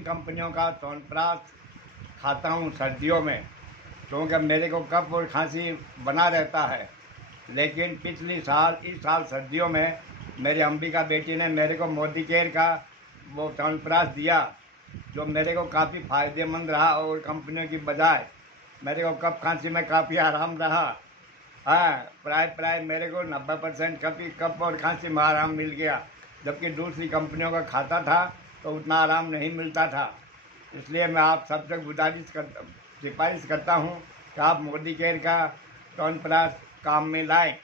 दूसरी कंपनियों का च्यवनप्राश खाता हूँ सर्दियों में, क्योंकि मेरे को कफ और खांसी बना रहता है। लेकिन इस साल सर्दियों में मेरी अंबिका बेटी ने मेरे को मोदी केयर का वो च्यवनप्राश दिया, जो मेरे को काफ़ी फ़ायदेमंद रहा और कंपनियों की बजाय मेरे को कफ खांसी में काफ़ी आराम रहा। हाँ, प्राय मेरे को 90% कफ और खांसी में आराम मिल गया, जबकि दूसरी कंपनियों का खाता था तो उतना आराम नहीं मिलता था। इसलिए मैं आप सबसे सिफारिश करता हूँ कि आप मोदी केयर का च्यवनप्राश काम में लाएं।